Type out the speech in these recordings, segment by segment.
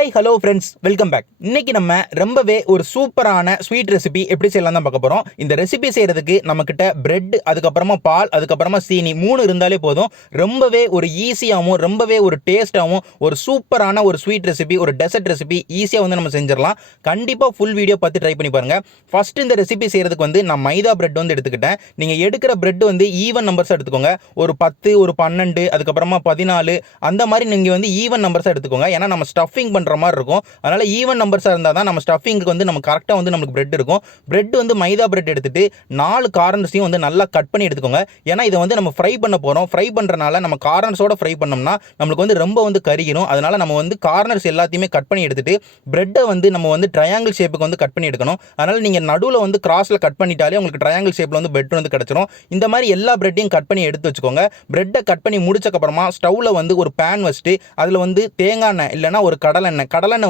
Hi hello friends, welcome back. இன்னைக்கு நம்ம ரொம்பவே ஒரு சூப்பரான ஸ்வீட் ரெசிபி எப்படி செய்யலாம் தான் பார்க்க போகிறோம். இந்த ரெசிபி செய்கிறதுக்கு நம்மக்கிட்ட பிரெட், அதுக்கப்புறமா பால், அதுக்கப்புறமா சீனி 3 இருந்தாலே போதும். ரொம்பவே ஒரு ஈஸியாகவும் ரொம்பவே ஒரு டேஸ்ட்டாகவும் ஒரு சூப்பரான ஒரு ஸ்வீட் ரெசிபி, ஒரு டெசர்ட் ரெசிபி ஈஸியாக வந்து நம்ம செஞ்சிடலாம். கண்டிப்பாக ஃபுல் வீடியோ பார்த்து ட்ரை பண்ணி பாருங்கள். ஃபஸ்ட்டு இந்த ரெசிபி செய்கிறதுக்கு வந்து நான் மைதா பிரெட் வந்து எடுத்துக்கிட்டேன். நீங்கள் எடுக்கிற பிரெட் வந்து ஈவன் நம்பர்ஸாக எடுத்துக்கோங்க. ஒரு 10, ஒரு 12, அதுக்கப்புறமா 14 அந்த மாதிரி நீங்கள் வந்து ஈவன் நம்பர்ஸாக எடுத்துக்கோங்க. ஏன்னா நம்ம ஸ்டஃபிங் பண்ணுற மாதிரி இருக்கும். அதனால் ஈவன் நம்பர்ஸாக இருந்தால் தான் நம்ம ஸ்டஃபிங்க்கு வந்து நம்ம கரெக்டாக வந்து நமக்கு பிரெட் இருக்கும். பிரெட் வந்து மைதா பிரெட் எடுத்துட்டு 4 கார்னர்ஸையும் வந்து நல்லா கட் பண்ணி எடுத்துக்கோங்க. ஏன்னா இதை வந்து நம்ம ஃப்ரை பண்ண போகிறோம். ஃப்ரை பண்ணுறனால நம்ம கார்னர்ஸோட ஃப்ரை பண்ணோம்னா நம்மளுக்கு வந்து ரொம்ப வந்து கரிகிடும். அதனால் நம்ம வந்து கார்னர்ஸ் எல்லாத்தையுமே கட் பண்ணி எடுத்துட்டு பிரெட்டை வந்து நம்ம வந்து ட்ரையாங்கிள் ஷேப்புக்கு வந்து கட் பண்ணி எடுக்கணும். அதனால் நீங்கள் நடுவில் வந்து கிராஸில் கட் பண்ணிட்டாலே உங்களுக்கு ட்ரையாங்கிள் ஷேப்பில் வந்து பிரெட் வந்து கிடச்சிரும். இந்த மாதிரி எல்லா பிரெட்டையும் கட் பண்ணி எடுத்து வச்சுக்கோங்க. பிரெட்டை கட் பண்ணி முடிச்சக்கப்புறமா ஸ்டவ்வில் வந்து ஒரு பேன் வச்சுட்டு அதில் வந்து தேங்காய் எண்ணெய் இல்லைனா ஒரு கடலெண்ணெய்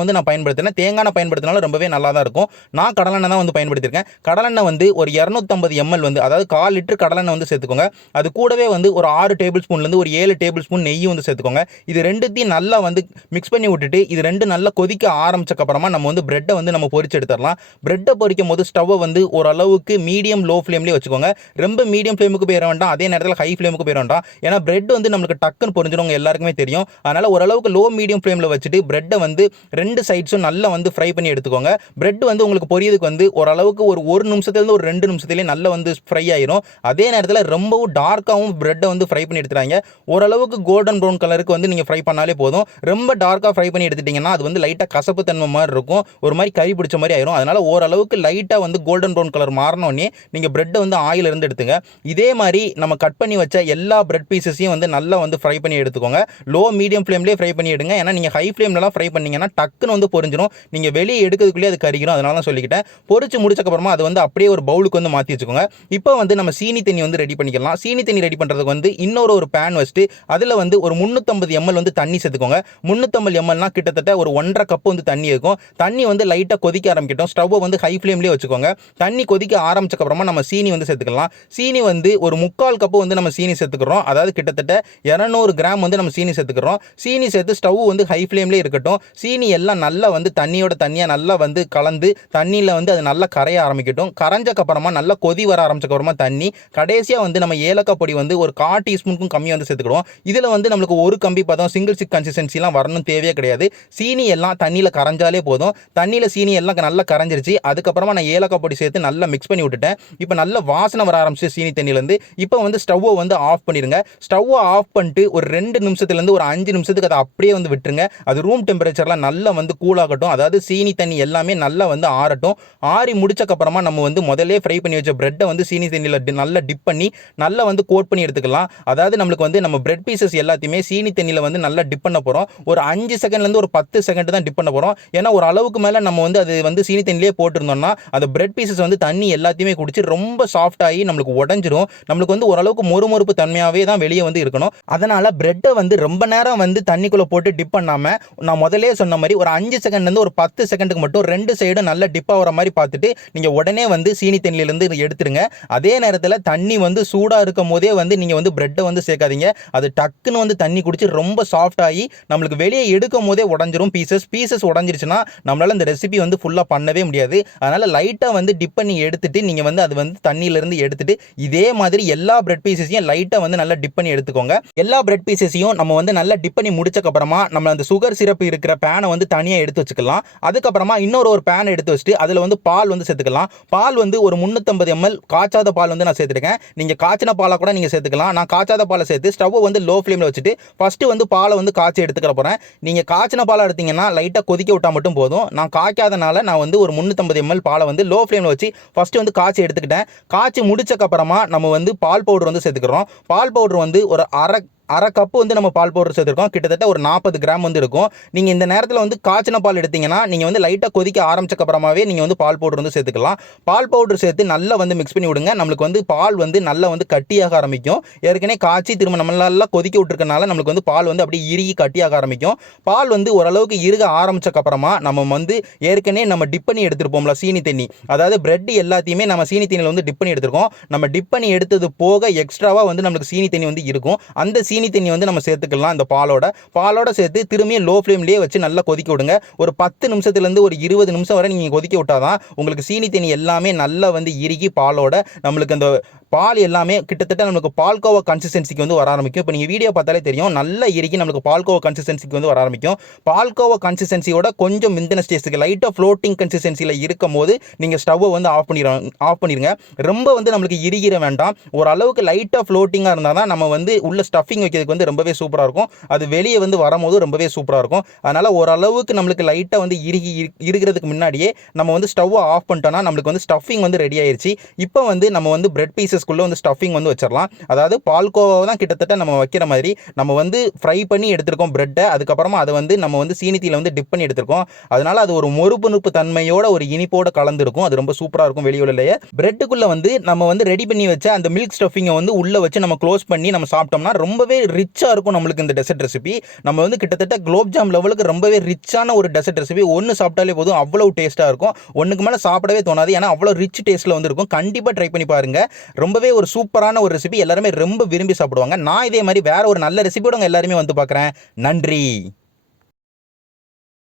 வந்து நான் பயன்படுத்தினேன். தேங்காய் எண்ணெய் பயன்படுத்தினாலும் ரொம்பவே நல்லா தான் இருக்கும். நான் கடலெண்ணெய் தான் வந்து பயன்படுத்தியிருக்கேன். கடலெண்ணெய் வந்து ஒரு 250 ml வந்து, அதாவது 1/4 லிட்டர் கடலெண்ணெய் வந்து சேர்த்துக்கோங்க. அது கூடவே வந்து ஒரு 6 டேபிள் ஸ்பூன்லேருந்து ஒரு 7 டேபிள் ஸ்பூன் நெய் வந்து சேர்த்துக்கோங்க. இது ரெண்டுத்தையும் நல்லா வந்து மிக்ஸ் பண்ணி விட்டுட்டு இது ரெண்டு நல்லா கொதிக்க ஆரம்பிச்சக்கப்புறமா நம்ம வந்து பிரெட்டை வந்து நம்ம பொரிச்சு எடுத்துடலாம். பிரெட்டை பொரிக்கும் போது ஸ்டவ்வை வந்து ஓரளவுக்கு மீடியம் லோ ஃப்ளேம்லேயே வச்சுக்கோங்க. ரொம்ப மீடியம் ஃப்ளேமுக்கு போயிட வேண்டாம், அதே நேரத்தில் ஹை ஃப்ளேமுக்கு போயிட வேண்டாம். ஏன்னா பிரெட் வந்து நம்மளுக்கு டக்குன்னு பொரிஞ்சிடும், எல்லாருக்குமே தெரியும். அதனால் ஓரளவுக்கு லோ மீடியம் ஃப்ளேமில் வச்சுட்டு பிரெட்டை வந்து 2 சைட்ஸும் நல்லா வந்து ஃப்ரை பண்ணி எடுத்துக்கோங்க. பிரெட் வந்து உங்களுக்கு பொரியதுக்கு வந்து ஓரளவுக்கு ஒரு நிமிஷத்துலேருந்து ஒரு 2 நிமிஷத்துலேயே நல்லா வந்து ஃப்ரை ஆயிரும். அதே நேரத்தில் ரொம்பவும் டார்க்காகவும் பிரெட்டை வந்து ஃப்ரை பண்ணி எடுத்துறாங்க. ஓரளவுக்கு கோல்டன் ப்ரௌன் கலருக்கு வந்து நீங்கள் ஃப்ரை பண்ணாலே போதும். ரொம்ப டார்க்காக ஃப்ரை பண்ணி எடுத்துட்டிங்கன்னா அது வந்து லைட்டாக கசப்பு தன்மை மாதிரி இருக்கும், ஒரு மாதிரி கறி பிடிச்ச மாதிரி ஆயிரும். அதனால் ஓரளவுக்கு லைட்டாக வந்து கோல்டன் ப்ரௌன் கலர் மாறினோடனே நீங்கள் பிரெட்டை வந்து ஆயில் இருந்து எடுத்துங்க. இதே மாதிரி நம்ம கட் பண்ணி வச்ச எல்லா பிரெட் பீசஸையும் வந்து நல்லா வந்து ஃப்ரை பண்ணி எடுத்துக்கோங்க. லோ மீடியம் ஃப்ளேம்லேயே ஃப்ரை பண்ணி எடுங்க. ஏன்னா நீங்கள் ஹை ஃப்ளேம்லலாம் ஃப்ரை பண்ணிங்கன்னா டக்குன்னு வந்து பொரிஞ்சிடும். நீங்கள் வெளியே எடுக்கிறதுக்குள்ளே அது கறிக்கிறோம். அதனால தான் சொல்லிக்கிட்டேன். பொரிச்சு முடிச்சக்கப்புறமா அது வந்து அப்படியே ஒரு பவுலுக்கு வந்து மாற்றி வச்சுக்கோங்க. இப்போ வந்து நம்ம சீனி தண்ணி வந்து ரெடி பண்ணிக்கலாம். சீனி தண்ணி ரெடி பண்ணுறதுக்கு வந்து இன்னொரு பேன் வச்சுட்டு அதில் வந்து ஒரு 350 ml வந்து தண்ணி சேர்த்துக்கோங்க. 350 mlனா கிட்டத்தட்ட ஒரு 1.5 கப் வந்து தண்ணி இருக்கும். தண்ணி வந்து லைட்டாக கொதிக்க ஆரம்பிக்கட்டும். ஸ்டவ்வை வந்து ஹை ஃப்ளேம்லேயே வச்சுக்கோங்க. தண்ணி கொதிக்க ஆரம்பிச்சக்கப்புறமா நம்ம சீனி வந்து சேர்த்துக்கலாம். சீனி வந்து ஒரு 3/4 கப்பு வந்து நம்ம சீனி சேர்த்துக்கிறோம். அதாவது கிட்டத்தட்ட 200 கிராம் வந்து நம்ம சீனி சேர்த்துக்கிறோம். சீனி சேர்த்து ஸ்டவ் வந்து ஹை ஃப்ளேம்லேயே இருக்கட்டும். சீனி எல்லாம் நல்லா வந்து தண்ணியாக நல்லா வந்து கலந்து தண்ணியில் வந்து அது நல்லா கரைய ஆரம்பிக்கட்டும். கரைஞ்சக்கப்புறமா நல்லா கொதி வர ஆரம்பிச்சக்கப்புறமா தண்ணி கடைசியாக வந்து நம்ம ஏலக்காய் பொடி வந்து ஒரு 1/4 டீஸ்பூனுக்கும் கம்மியாக வந்து சேர்த்துக்கிடுவோம். இதில் வந்து நம்மளுக்கு ஒரு கம்பி பதம் சிங்கிள் ஸ்டிக் கன்சிஸ்டன்சிலாம் வரணும் தேவையே கிடையாது. சீனி எல்லாம் தண்ணியில் கரைஞ்சாலே போதும். தண்ணியில் சீனி எல்லாம் நல்லா கரைஞ்சிருச்சு. அதுக்கப்புறமா நான் ஏலக்காய் பொடி சேர்த்து நல்லா மிக்ஸ் பண்ணி விட்டுட்டேன். இப்போ நல்ல வாசனை வர ஆரம்பிச்சு சீனி தண்ணியிலேருந்து. இப்போ வந்து ஸ்டவ்வை வந்து ஆஃப் பண்ணிடுங்க. ஸ்டவ்வை ஆஃப் பண்ணிட்டு ஒரு 2 நிமிஷத்துலேருந்து ஒரு 5 நிமிஷத்துக்கு அதை அப்படியே வந்து விட்டுருங்க. அது ரூம் டெம்பரேச்சரில் நல்லா வந்து கூலாகட்டும். அதாவது சீனி தண்ணி எல்லாமே நல்லா வந்து ஆறட்டும். ஆறி முடிச்சக்கப்புறமா நம்ம வந்து முதல்ல ஃப்ரை பண்ணி வச்ச பிரெட்டை வந்து சீனி தண்ணியில் நல்லா டிப் பண்ணி நல்லா வந்து கோட் பண்ணி எடுத்துக்கலாம். அதாவது நம்மளுக்கு வந்து நம்ம பிரெட் பீசஸ் எல்லாத்தையுமே சீனி தண்ணியில் வந்து நல்லா டிப் பண்ண போகிறோம். ஒரு 5 செகண்ட்லேருந்து ஒரு 10 செகண்ட் தான் டிப் பண்ண போகிறோம். ஏன்னா ஒரு அளவுக்கு மேலே நம்ம வந்து அது வந்து சீனி தண்ணியிலே போட்டிருந்தோம்னா அந்த பிரெட் பீசஸ் வந்து தண்ணி எல்லாத்தையுமே குடிச்சு ரொம்ப சாஃப்ட் ஆகி நம்மளுக்கு உடஞ்சிரும். நம்மளுக்கு வந்து ஓரளவுக்கு மொறுமொறுப்பு தன்மையாகவே தான் வெளியே வந்து இருக்கணும். அதனால் பிரெட்டை வந்து ரொம்ப நேரம் வந்து தண்ணிக்குள்ளே போட்டு டிப் பண்ணாமல் நான் முதலே சொன்ன மாதிரி ஒரு 5 செகண்ட்லேருந்து ஒரு 10 செகண்டுக்கு மட்டும் 2 சைடும் நல்லா டிப் ஆகிற மாதிரி பார்த்துட்டு நீங்கள் உடனே வந்து சீனி தண்ணியிலேருந்து எடுத்துருங்க. அதே நேரத்தில் தண்ணி வந்து சூடாக இருக்கும் போதே வந்து நீங்கள் வந்து பிரெட்டை வந்து சேர்க்காதீங்க. அது டக்குன்னு வந்து தண்ணி குடிச்சு ரொம்ப சாஃப்ட் ஆகி நம்மளுக்கு வெளியே எடுக்கும் போதே உடஞ்சிரும். பீசஸ் உடஞ்சிருச்சுன்னா நம்மளால் இந்த ரெசிபி வந்து ஃபுல்லாக பண்ணவே முடியாது. அதனால் லைட்டாக வந்து டிப் பண்ணி எடுத்துட்டு நீங்கள் வந்து அது வந்து தண்ணியிலேருந்து எடுத்துட்டு இதே மாதிரி எல்லா பிரெட் பீசஸையும் லைட்டாக வந்து நல்லா டிப் பண்ணி எடுத்துக்கோங்க. எல்லா பிரெட் பீசஸையும் நம்ம வந்து நல்லா டிப் பண்ணி முடிச்சக்கப்புறமா நம்ம அந்த சுகர் சிரப் இருக்கிற பேனை வந்து தனியாக எடுத்து வச்சுக்கலாம். அதுக்கப்புறமா இன்னொரு பேன் எடுத்து வச்சுட்டு அதில் வந்து பால் வந்து சேர்த்துக்கலாம். பால் வந்து ஒரு 350 ml காய்ச்சாத பால் வந்து நான் சேர்த்துருக்கேன். நீங்கள் காய்ச்சின பாலை கூட நீங்கள் சேர்த்துக்கலாம். நான் காய்ச்சாத பாலை சேர்த்து ஸ்டவ்வை வந்து லோ ஃப்ளேமில் வச்சுட்டு ஃபஸ்ட்டு வந்து பாலை வந்து காய்ச்சி எடுத்துக்கிற போகிறேன். நீங்கள் காய்ச்சின பாலை எடுத்தீங்கன்னா லைட்டாக கொதிக்க விட்டால் மட்டும் போதும். நான் காய்க்காதனால நான் வந்து ஒரு 350 ml பாலை வந்து லோ ஃப்ளேமில் வச்சு ஃபஸ்ட்டு வந்து காய்ச்சி எடுத்துக்கிட்டேன். காய்ச்சி முடிச்சக்கப்புறமா நம்ம வந்து பால் பவுடர் வந்து சேர்த்துக்கிறோம். பால் பவுடர் வந்து ஒரு அரை கப்பு வந்து நம்ம பால் பவுடர் சேர்த்துருக்கோம். கிட்டத்தட்ட ஒரு 40 கிராம் வந்து இருக்கும். நீங்கள் இந்த நேரத்தில் வந்து காய்ச்சின பால் எடுத்தீங்கன்னா நீங்கள் வந்து லைட்டாக கொதிக்க ஆரம்பிச்சக்கப்புறமாவே நீங்கள் வந்து பால் பவுடர் வந்து சேர்த்துக்கலாம். பால் பவுடர் சேர்த்து நல்லா வந்து மிக்ஸ் பண்ணி விடுங்க. நம்மளுக்கு வந்து பால் வந்து நல்லா வந்து கட்டியாக ஆரம்பிக்கும். ஏற்கனவே காய்ச்சி திரும்ப நம்ம நல்லா கொதிக்க விட்டுருக்கனால நம்மளுக்கு வந்து பால் வந்து அப்படியே இறுகி கட்டியாக ஆரம்பிக்கும். பால் வந்து ஓரளவுக்கு இறுக ஆரம்பிச்சக்கப்புறமா நம்ம வந்து ஏற்கனவே நம்ம டிப் பண்ணி எடுத்துருப்போம்ல சீனி தண்ணி, அதாவது பிரெட் எல்லாத்தையுமே நம்ம சீனி தண்ணியில் வந்து டிப் பண்ணி எடுத்துருக்கோம். நம்ம டிப் பண்ணி எடுத்தது போக எக்ஸ்ட்ராவாக வந்து நம்மளுக்கு சீனி தண்ணி வந்து இருக்கும். அந்த சீனி சீனி தண்ணி வந்து நம்ம சேர்த்துக்கலாம். இந்த பாலோட சேர்த்து திரும்பியும் லோ ஃப்ளேம்லேயே வச்சு நல்லா கொதிக்க விடுங்க. ஒரு 10 நிமிஷத்துலேருந்து ஒரு 20 நிமிஷம் வரை நீங்கள் கொதிக்க விட்டாதான் உங்களுக்கு சீனி தண்ணி எல்லாமே நல்லா வந்து இறுகி பாலோட நம்மளுக்கு அந்த பால் எல்லாமே கிட்டத்தட்ட நம்மளுக்கு பால்கோவா கன்சிஸ்டன்சிக்கு வந்து வர ஆரம்பிக்கும். இப்போ நீங்கள் வீடியோ பார்த்தாலே தெரியும், நல்லா இறுகி நம்மளுக்கு பால்கோவா கன்சிஸ்டன்சிக்கு வந்து வர ஆரம்பிக்கும். பால்கோவா கன்சிஸ்டன்சியோட கொஞ்சம் மிந்தின ஸ்டேஜுக்கு லைட்டாக ஃப்ளோட்டிங் கன்சிஸ்டன்சியில் இருக்கும் போது நீங்கள் ஸ்டவ்வை வந்து ஆஃப் பண்ணிடுங்க. ரொம்ப வந்து நம்மளுக்கு இறுகிற வேண்டாம். ஓரளவுக்கு லைட்டாக ஃப்ளோட்டிங்காக இருந்தால் தான் நம்ம வந்து உள்ள ஸ்டஃபிங் வைக்கிறதுக்கு வந்து ரொம்பவே சூப்பராக இருக்கும். அது வெளியே வந்து வரும்போது ரொம்பவே சூப்பராக இருக்கும். அதனால் ஓரளவுக்கு நம்மளுக்கு லைட்டாக வந்து இருக்கிறதுக்கு முன்னாடியே நம்ம வந்து ஸ்டவ்வை ஆஃப் பண்ணிட்டோம்னா நம்மளுக்கு வந்து ஸ்டஃபிங் வந்து ரெடி ஆயிடுச்சு. இப்போ வந்து நம்ம வந்து பிரெட் பீசஸ்க்குள்ளே வந்து ஸ்டஃபிங் வந்து வச்சிடலாம். அதாவது பால்கோவா தான் கிட்டத்தட்ட நம்ம வைக்கிற மாதிரி நம்ம வந்து ஃப்ரை பண்ணி எடுத்துருக்கோம் பிரெட்டை. அதுக்கப்புறமா அதை வந்து நம்ம வந்து சீனித்தியில் வந்து டிப் பண்ணி எடுத்துருக்கோம். அதனால அது ஒரு மொறுப்பு தன்மையோட ஒரு இனிப்போட கலந்துருக்கும். அது ரொம்ப சூப்பராக இருக்கும். வெளியுள்ளே பிரெட்டுக்குள்ளே வந்து நம்ம வந்து ரெடி பண்ணி வச்ச அந்த மில்க் ஸ்டஃபிங்கை வந்து உள்ளே வச்சு நம்ம க்ளோஸ் பண்ணி நம்ம சாப்பிட்டோம்னா ரொம்பவே ரிச்சாக இருக்கும் நம்மளுக்கு இந்த டெசர்ட் ரெசிபி. நம்ம வந்து கிட்டத்தட்ட குலோப் ஜாம் லெவலுக்கு ரொம்பவே ரிச்சான ஒரு டெசர்ட் ரெசிபி. ஒன்று சாப்பிட்டாலே போதும், அவ்வளவு டேஸ்ட்டாக இருக்கும். ஒன்றுக்கு மேலே சாப்பிடவே தோணாது. ஏன்னா அவ்வளோ ரிச் டேஸ்ட்டில் வந்து இருக்கும். கண்டிப்பாக ட்ரை பண்ணி பாருங்கள். ரொம்பவே ஒரு சூப்பரான ஒரு ரெசிபி. எல்லாருமே ரொம்ப விரும்பி சாப்பிடுவாங்க. நான் இதே மாதிரி வேற ஒரு நல்ல ரெசிபியோட எல்லாருமே வந்து பார்க்குறேன். நன்றி.